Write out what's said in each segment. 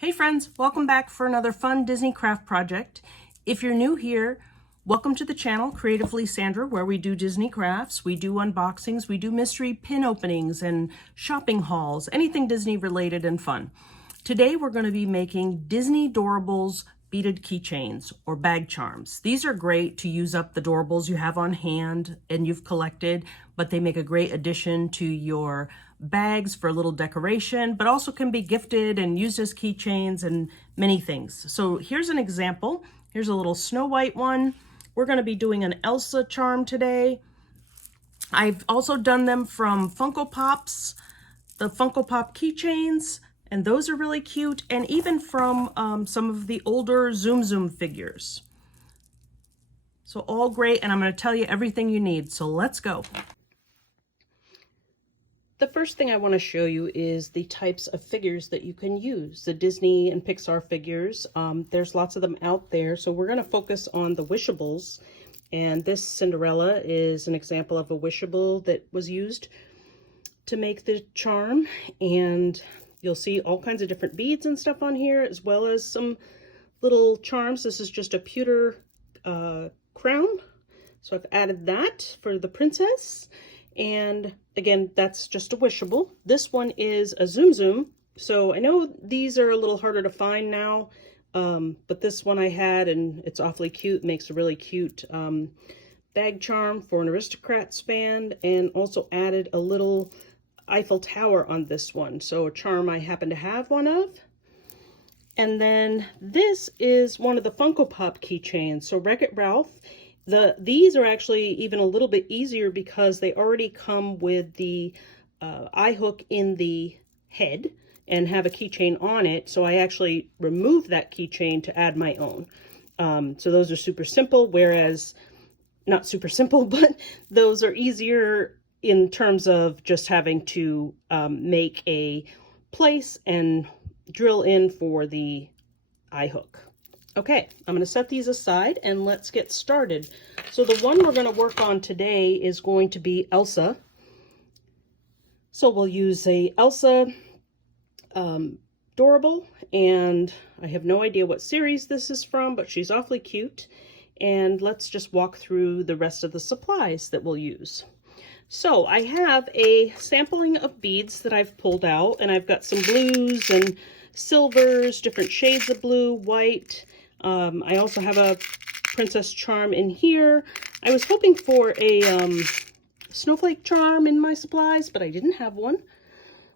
Hey friends, welcome back for another fun Disney craft project. If you're new here, welcome to the channel, Creatively Sandra, where we do Disney crafts, we do unboxings, we do mystery pin openings and shopping hauls, anything Disney related and fun. Today we're going to be making Disney Doorables beaded keychains or bag charms. These are great to use up the Doorables you have on hand and you've collected, but they make a great addition to your bags for a little decoration, but also can be gifted and used as keychains and many things. So here's an example. Here's a little Snow White one. We're going to be doing an Elsa charm today. I've also done them from Funko Pops, the Funko Pop Keychains, and those are really cute, and even from some of the older Zoom Zoom figures. So all great, and I'm going to tell you everything you need, so let's go. The first thing I want to show you is the types of figures that you can use, the Disney and Pixar figures. There's lots of them out there, so we're going to focus on the Wishables, and this Cinderella is an example of a Wishable that was used to make the charm, and you'll see all kinds of different beads and stuff on here, as well as some little charms. This is just a pewter crown, so I've added that for the princess. And again, that's just a Wishable. This one is a Zoom Zoom. So I know these are a little harder to find now, but this one I had, and it's awfully cute. Makes a really cute bag charm for an Aristocrats fan, and also added a little Eiffel Tower on this one. So a charm I happen to have one of. And then this is one of the Funko Pop keychains. So Wreck-It Ralph. These are actually even a little bit easier because they already come with the eye hook in the head and have a keychain on it. So I actually removed that keychain to add my own. So those are super simple, whereas, not super simple, but those are easier in terms of just having to make a place and drill in for the eye hook. Okay, I'm going to set these aside and let's get started. So the one we're going to work on today is going to be Elsa. So we'll use a Elsa Doorable, and I have no idea what series this is from, but she's awfully cute. And let's just walk through the rest of the supplies that we'll use. So I have a sampling of beads that I've pulled out, and I've got some blues and silvers, different shades of blue, white. I also have a princess charm in here. I was hoping for a snowflake charm in my supplies, but I didn't have one.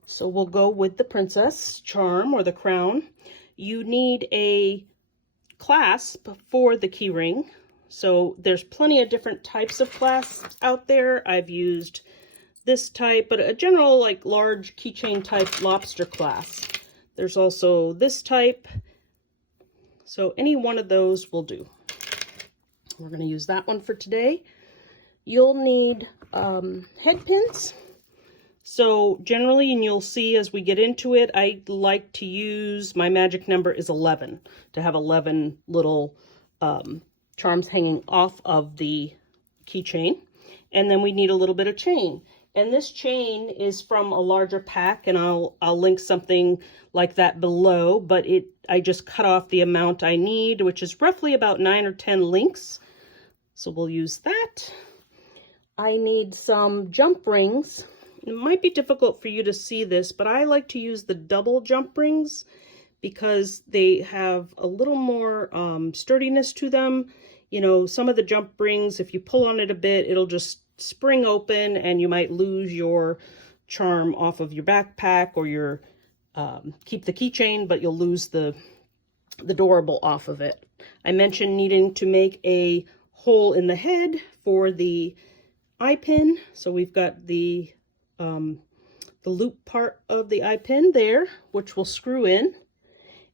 So we'll go with the princess charm or the crown. You need a clasp for the key ring. So there's plenty of different types of clasps out there. I've used this type, but a general like large keychain type lobster clasp. There's also this type. So any one of those will do. We're going to use that one for today. You'll need head pins. So generally, and you'll see as we get into it, I like to use, my magic number is 11, to have 11 little charms hanging off of the keychain. And then we need a little bit of chain. And this chain is from a larger pack, and I'll link something like that below, but I just cut off the amount I need, which is roughly about 9 or 10 links. So we'll use that. I need some jump rings. It might be difficult for you to see this, but I like to use the double jump rings because they have a little more sturdiness to them. You know, some of the jump rings, if you pull on it a bit, it'll just spring open and you might lose your charm off of your backpack, or your keep the keychain, but you'll lose the Doorable off of it. I mentioned needing to make a hole in the head for the eye pin. So we've got the loop part of the eye pin there, which we'll screw in.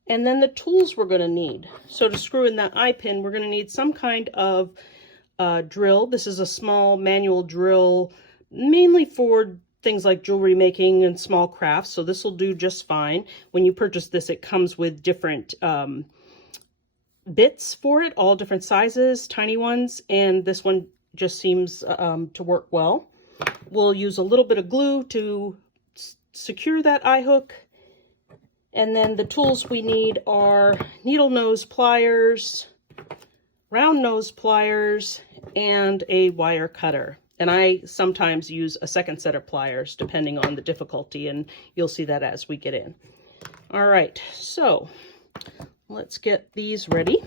And then the tools we're going to need. So to screw in that eye pin, we're going to need some kind of drill. This is a small manual drill, mainly for things like jewelry making and small crafts. So this will do just fine. When you purchase this, it comes with different bits for it, all different sizes, tiny ones, and this one just seems to work well. We'll use a little bit of glue to secure that eye hook, And then the tools we need are needle nose pliers, round nose pliers, and a wire cutter. And I sometimes use a second set of pliers depending on the difficulty, and you'll see that as we get in. All right, so let's get these ready.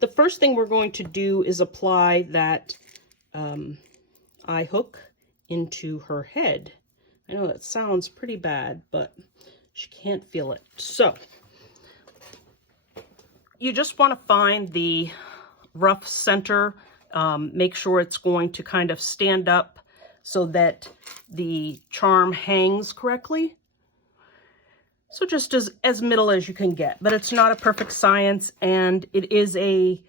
The first thing we're going to do is apply that eye hook into her head. I know that sounds pretty bad, but she can't feel it. So you just want to find the rough center, make sure it's going to kind of stand up so that the charm hangs correctly. So just as middle as you can get, but it's not a perfect science, and it is a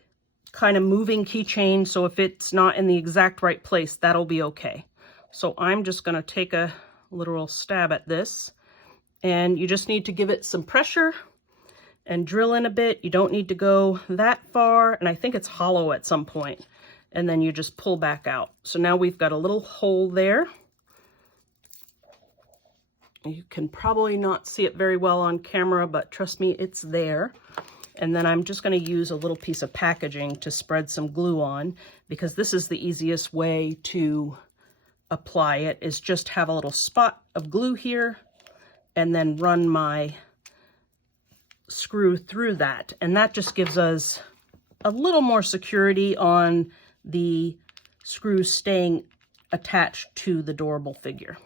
kind of moving keychain, so if it's not in the exact right place, that'll be okay. So I'm just going to take a literal stab at this, and you just need to give it some pressure and drill in a bit. You don't need to go that far, and I think it's hollow at some point, and then you just pull back out. So now we've got a little hole there. You can probably not see it very well on camera, but trust me, it's there. And then I'm just going to use a little piece of packaging to spread some glue on, because this is the easiest way to apply it, is just have a little spot of glue here and then run my screw through that. And that just gives us a little more security on the screw staying attached to the Doorable figure.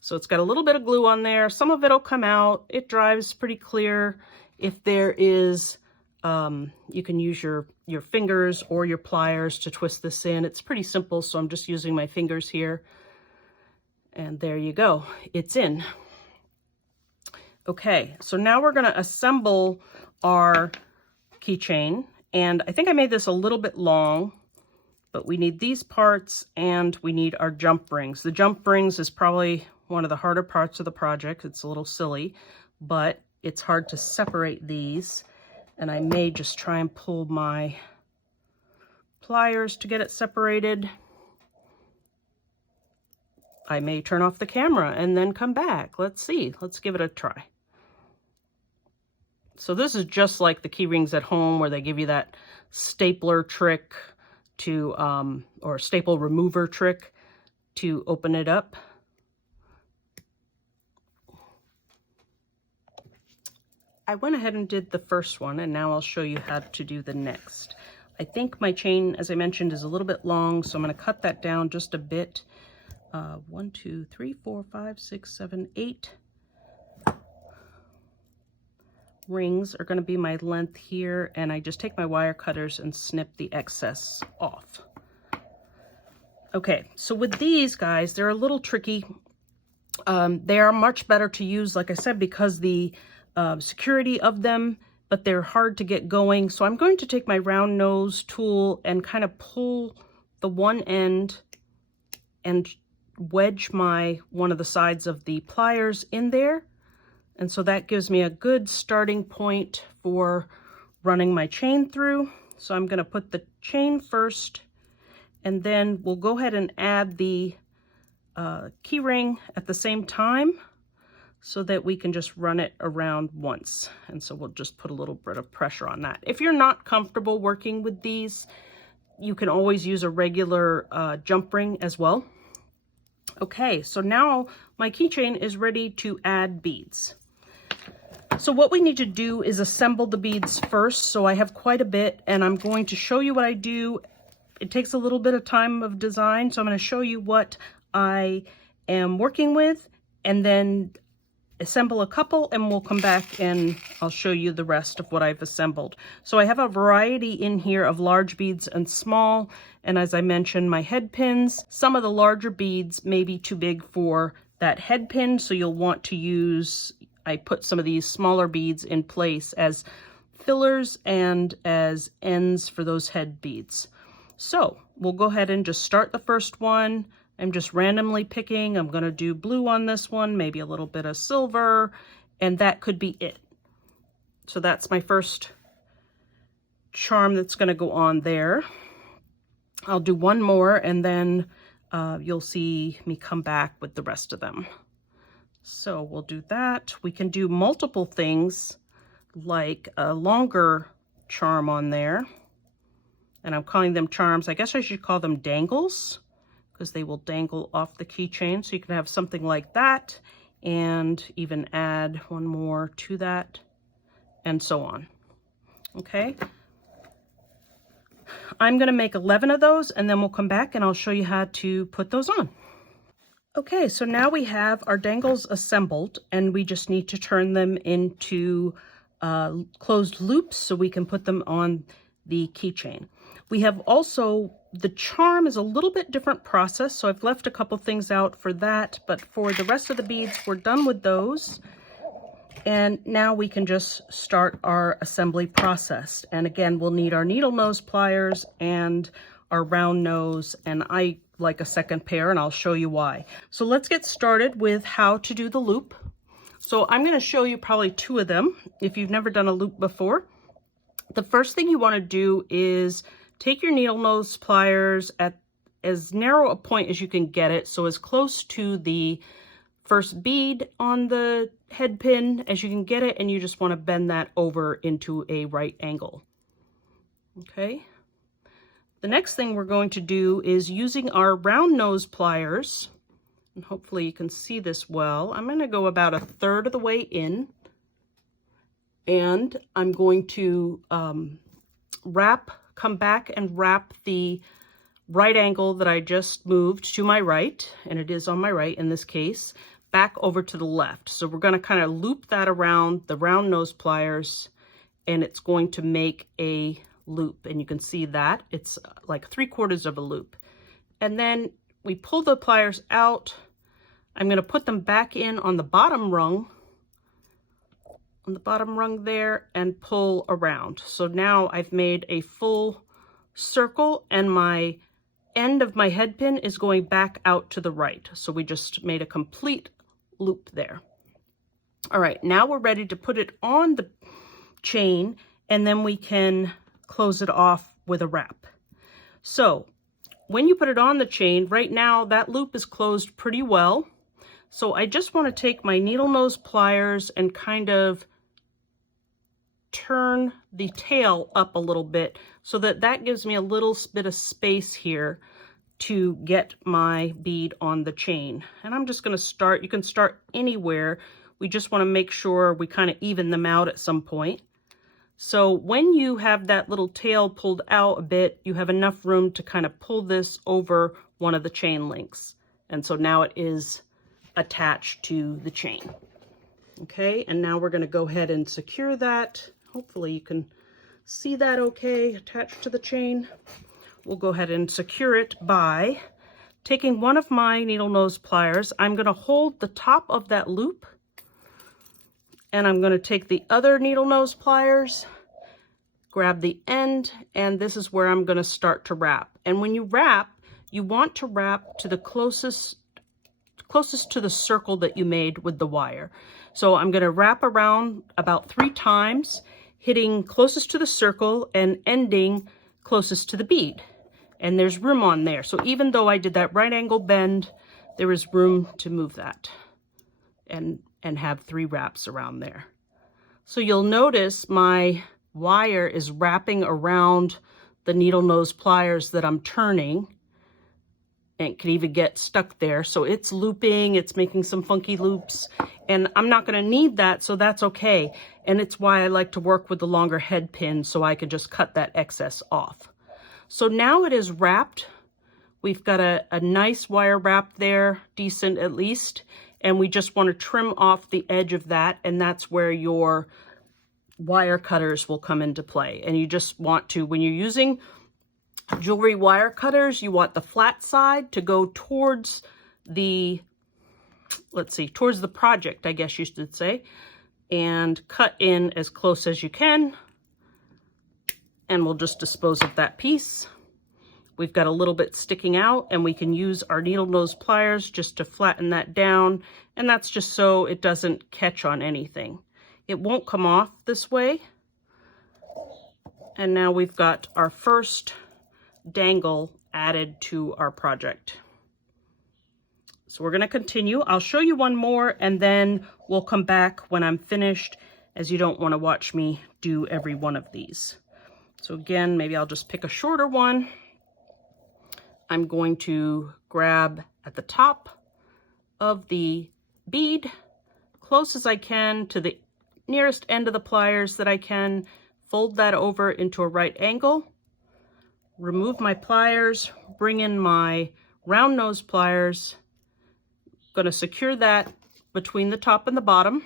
So it's got a little bit of glue on there. Some of it will come out. It dries pretty clear. If there is, you can use your fingers or your pliers to twist this in. It's pretty simple, so I'm just using my fingers here. And there you go. It's in. Okay, so now we're going to assemble our keychain. And I think I made this a little bit long, but we need these parts and we need our jump rings. The jump rings is probably one of the harder parts of the project. It's a little silly, but it's hard to separate these. And I may just try and pull my pliers to get it separated. I may turn off the camera and then come back. Let's see. Let's give it a try. So this is just like the key rings at home where they give you that stapler trick to, or staple remover trick to open it up. I went ahead and did the first one, and now I'll show you how to do the next. I think my chain, as I mentioned, is a little bit long, so I'm going to cut that down just a bit. 1, 2, 3, 4, 5, 6, 7, 8 rings are going to be my length here, and I just take my wire cutters and snip the excess off. Okay, so with these guys, they're a little tricky. They are much better to use, like I said, because the security of them, but they're hard to get going. So I'm going to take my round nose tool and kind of pull the one end and wedge one of the sides of the pliers in there. And so that gives me a good starting point for running my chain through. So I'm going to put the chain first, and then we'll go ahead and add the key ring at the same time, so that we can just run it around once. And so we'll just put a little bit of pressure on that. If you're not comfortable working with these, you can always use a regular jump ring as well. Okay, so now my keychain is ready to add beads. So what we need to do is assemble the beads first. So I have quite a bit, and I'm going to show you what I do. It takes a little bit of time of design, so I'm going to show you what I am working with, and then assemble a couple, and we'll come back and I'll show you the rest of what I've assembled. So I have a variety in here of large beads and small, and as I mentioned, my head pins. Some of the larger beads may be too big for that head pin, so you'll want to use, I put some of these smaller beads in place as fillers and as ends for those head beads. So we'll go ahead and just start the first one. I'm just randomly picking. I'm going to do blue on this one, maybe a little bit of silver, and that could be it. So that's my first charm that's going to go on there. I'll do one more, and then you'll see me come back with the rest of them. So we'll do that. We can do multiple things like a longer charm on there. And I'm calling them charms. I guess I should call them dangles because they will dangle off the keychain. So you can have something like that and even add one more to that and so on. Okay. I'm going to make 11 of those and then we'll come back and I'll show you how to put those on. Okay, so now we have our dangles assembled and we just need to turn them into closed loops so we can put them on the keychain. We have also, the charm is a little bit different process, so I've left a couple things out for that, but for the rest of the beads, we're done with those. And now we can just start our assembly process. And again, we'll need our needle nose pliers and our round nose, and I like a second pair and I'll show you why. So let's get started with how to do the loop. So I'm going to show you probably two of them if you've never done a loop before. The first thing you want to do is take your needle nose pliers at as narrow a point as you can get it, so as close to the first bead on the head pin as you can get it, and you just want to bend that over into a right angle. Okay. The next thing we're going to do is using our round nose pliers, and hopefully you can see this well. I'm going to go about 1/3 of the way in, and I'm going to come back and wrap the right angle that I just moved to my right, and it is on my right in this case, back over to the left. So we're going to kind of loop that around the round nose pliers, and it's going to make a loop, and you can see that it's like 3/4 of a loop. And then we pull the pliers out. I'm going to put them back in on the bottom rung, there, and pull around. So now I've made a full circle and my end of my head pin is going back out to the right. So we just made a complete loop there. All right, now we're ready to put it on the chain, and then we can close it off with a wrap. So when you put it on the chain, right now that loop is closed pretty well. So I just want to take my needle nose pliers and kind of turn the tail up a little bit so that that gives me a little bit of space here to get my bead on the chain. And I'm just going to start, you can start anywhere. We just want to make sure we kind of even them out at some point. So when you have that little tail pulled out a bit, you have enough room to kind of pull this over one of the chain links. And so now it is attached to the chain. Okay, and now we're going to go ahead and secure that. Hopefully you can see that okay, attached to the chain. We'll go ahead and secure it by taking one of my needle nose pliers. I'm going to hold the top of that loop, and I'm going to take the other needle nose pliers, grab the end, and this is where I'm going to start to wrap. And when you wrap, you want to wrap to the closest to the circle that you made with the wire. So I'm going to wrap around about 3 times, hitting closest to the circle and ending closest to the bead. And there's room on there. So even though I did that right angle bend, there is room to move that and have 3 wraps around there. So you'll notice my wire is wrapping around the needle nose pliers that I'm turning, and it can even get stuck there. So it's looping, it's making some funky loops, and I'm not going to need that, so that's okay. And it's why I like to work with the longer head pin, so I can just cut that excess off. So now it is wrapped. We've got a nice wire wrap there, decent at least, and we just want to trim off the edge of that, and that's where your wire cutters will come into play. And you just want to, when you're using jewelry wire cutters, you want the flat side to go towards the, let's see, towards the project, I guess you should say, and cut in as close as you can. And we'll just dispose of that piece. We've got a little bit sticking out, and we can use our needle nose pliers just to flatten that down. And that's just so it doesn't catch on anything. It won't come off this way. And now we've got our first dangle added to our project. So we're going to continue. I'll show you one more and then we'll come back when I'm finished, as you don't want to watch me do every one of these. So again, maybe I'll just pick a shorter one. I'm going to grab at the top of the bead, close as I can to the nearest end of the pliers that I can, fold that over into a right angle, remove my pliers, bring in my round nose pliers, going to secure that between the top and the bottom,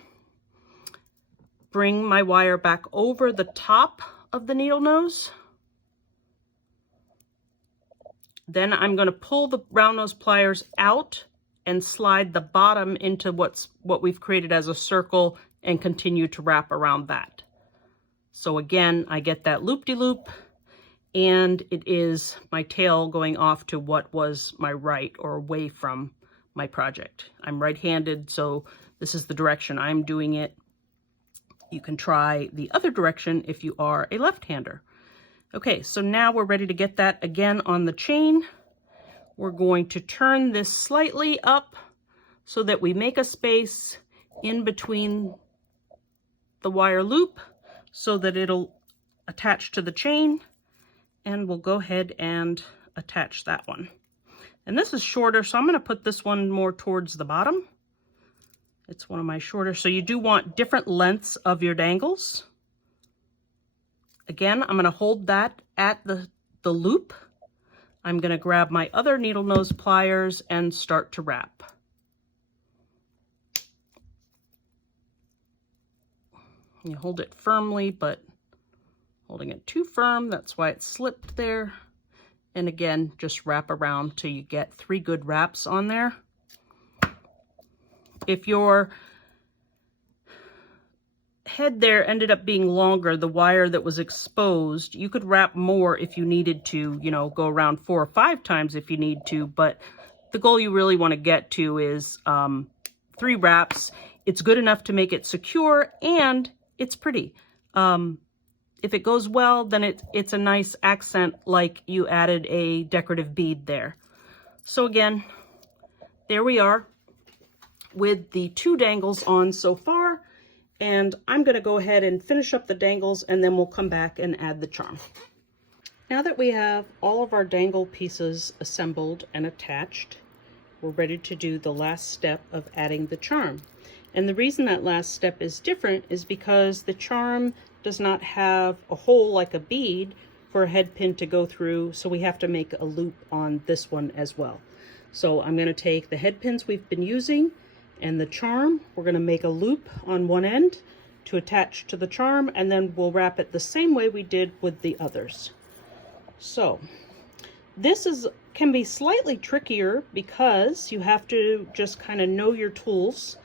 bring my wire back over the top of the needle nose. Then I'm going to pull the round nose pliers out and slide the bottom into what we've created as a circle and continue to wrap around that. So again, I get that loop-de-loop, and it is my tail going off to what was my right or away from my project. I'm right-handed, so this is the direction I'm doing it. You can try the other direction if you are a left-hander. Okay, so now we're ready to get that again on the chain. We're going to turn this slightly up so that we make a space in between the wire loop so that it'll attach to the chain, and we'll go ahead and attach that one. And this is shorter, so I'm going to put this one more towards the bottom. It's one of my shorter, so you do want different lengths of your dangles. Again, I'm going to hold that at the loop. I'm going to grab my other needle nose pliers and start to wrap. You hold it firmly, but holding it too firm, that's why it slipped there. And again, just wrap around till you get 3 good wraps on there. If your head there ended up being longer, the wire that was exposed, you could wrap more if you needed to, you know, go around 4 or 5 times if you need to, but the goal you really want to get to is 3 wraps. It's good enough to make it secure, and it's pretty. If it goes well, then it's a nice accent, like you added a decorative bead there. So again, there we are with the 2 dangles on so far. And I'm going to go ahead and finish up the dangles, and then we'll come back and add the charm. Now that we have all of our dangle pieces assembled and attached, we're ready to do the last step of adding the charm. And the reason that last step is different is because the charm does not have a hole like a bead for a head pin to go through, so we have to make a loop on this one as well. So I'm going to take the head pins we've been using and the charm, we're going to make a loop on one end to attach to the charm, and then we'll wrap it the same way we did with the others. So this can be slightly trickier because you have to just kind of know your tools.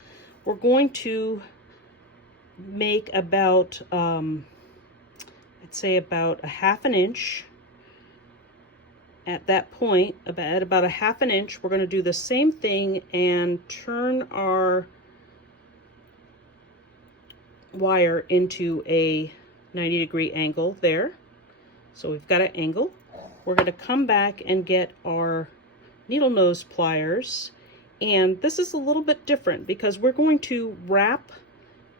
We're going to make about, I'd say about a 1/2 inch. At that point, at about a 1/2 inch, we're going to do the same thing and turn our wire into a 90-degree angle there. So we've got an angle. We're going to come back and get our needle nose pliers. And this is a little bit different because we're going to wrap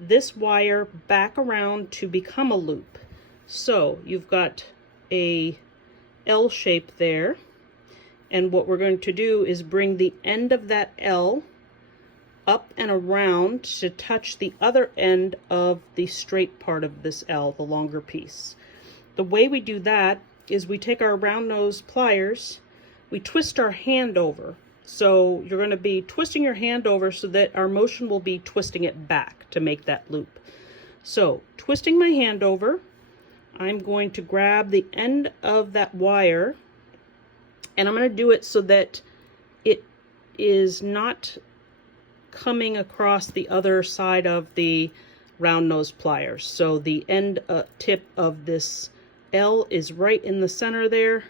this wire back around to become a loop. So you've got a L shape there, and what we're going to do is bring the end of that L up and around to touch the other end of the straight part of this L, the longer piece. The way we do that is we take our round nose pliers, we twist our hand over. So you're going to be twisting your hand over so that our motion will be twisting it back to make that loop. So twisting my hand over, I'm going to grab the end of that wire, and I'm going to do it so that it is not coming across the other side of the round nose pliers. So the end tip of this L is right in the center there,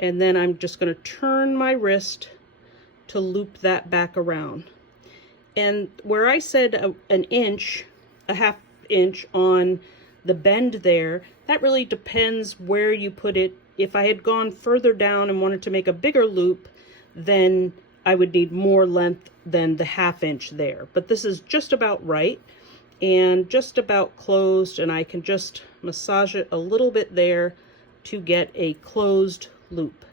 and then I'm just going to turn my wrist to loop that back around. And where I said an inch, a 1/2 inch on the bend there, that really depends where you put it. If I had gone further down and wanted to make a bigger loop, then I would need more length than the 1/2 inch there. But this is just about right and just about closed, and I can just massage it a little bit there to get a closed loop.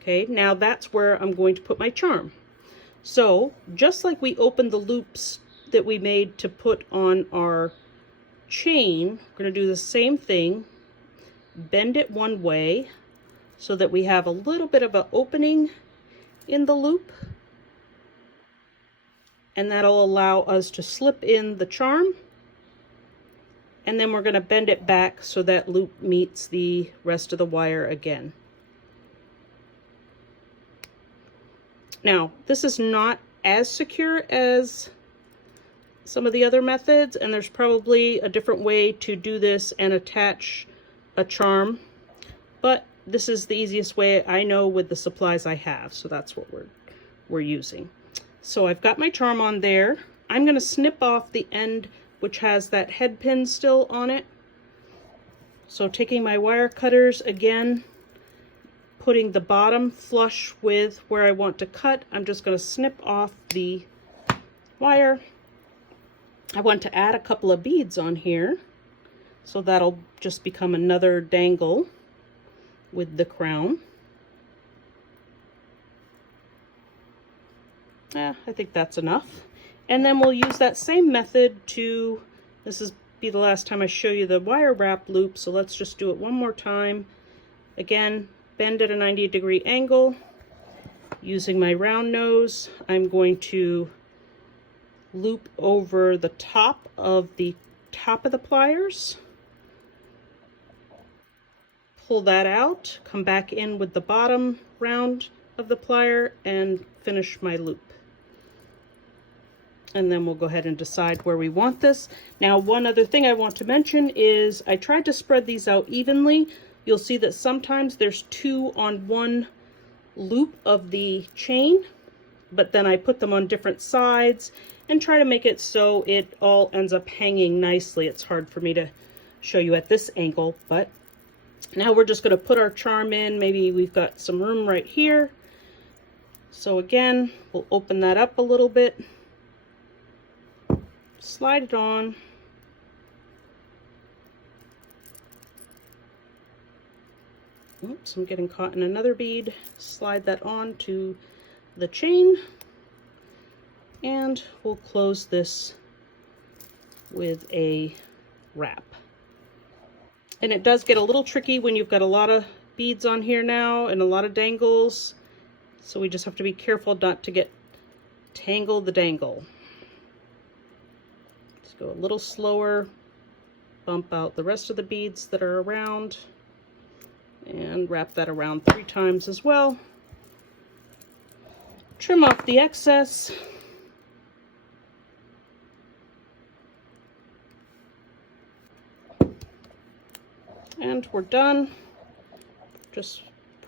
Okay, now that's where I'm going to put my charm. So just like we opened the loops that we made to put on our chain, we're going to do the same thing. Bend it one way so that we have a little bit of an opening in the loop, and that'll allow us to slip in the charm, and then we're going to bend it back so that loop meets the rest of the wire again. Now, this is not as secure as some of the other methods, and there's probably a different way to do this and attach a charm, but this is the easiest way I know with the supplies I have, so that's what we're using. So I've got my charm on there. I'm going to snip off the end which has that head pin still on it. So taking my wire cutters again, putting the bottom flush with where I want to cut, I'm just going to snip off the wire. I want to add a couple of beads on here, so that'll just become another dangle with the crown. I think that's enough. And then we'll use that same method to, this is be the last time I show you the wire wrap loop, so let's just do it one more time. Again, bend at a 90-degree angle. Using my round nose, I'm going to loop over the top of the pliers. Pull that out, come back in with the bottom round of the plier and finish my loop. And then we'll go ahead and decide where we want this. Now, one other thing I want to mention is I tried to spread these out evenly. You'll see that sometimes there's 2 on one loop of the chain, but then I put them on different sides and try to make it so it all ends up hanging nicely. It's hard for me to show you at this angle, but now we're just going to put our charm in. Maybe we've got some room right here. So again, we'll open that up a little bit, slide it on. Oops, I'm getting caught in another bead. Slide that on to the chain, and we'll close this with a wrap. And it does get a little tricky when you've got a lot of beads on here now and a lot of dangles, so we just have to be careful not to get tangle the dangle. Just go a little slower, bump out the rest of the beads that are around, and wrap that around 3 times as well. Trim off the excess. And we're done. Just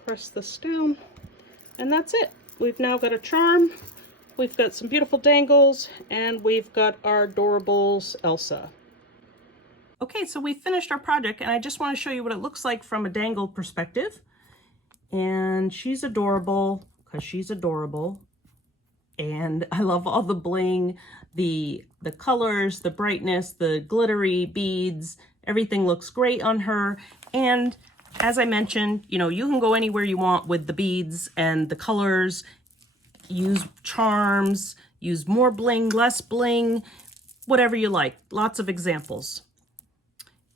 press this down, and that's it. We've now got a charm, we've got some beautiful dangles, and we've got our Doorables Elsa. Okay, so we finished our project, and I just want to show you what it looks like from a dangle perspective. And she's adorable because she's adorable. And I love all the bling, the colors, the brightness, the glittery beads. Everything looks great on her. And as I mentioned, you know, you can go anywhere you want with the beads and the colors. Use charms, use more bling, less bling, whatever you like. Lots of examples.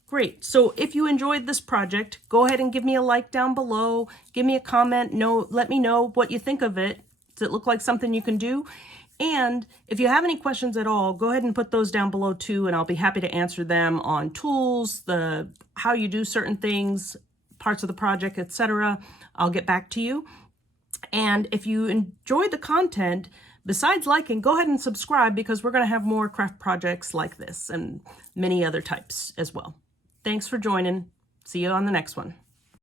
Great. So if you enjoyed this project, go ahead and give me a like down below. Give me a comment. Let me know what you think of it. Does it look like something you can do? And if you have any questions at all, go ahead and put those down below too, and I'll be happy to answer them on tools, how you do certain things, parts of the project, etc. I'll get back to you. And if you enjoyed the content, besides liking, go ahead and subscribe, because we're going to have more craft projects like this and many other types as well. Thanks for joining. See you on the next one.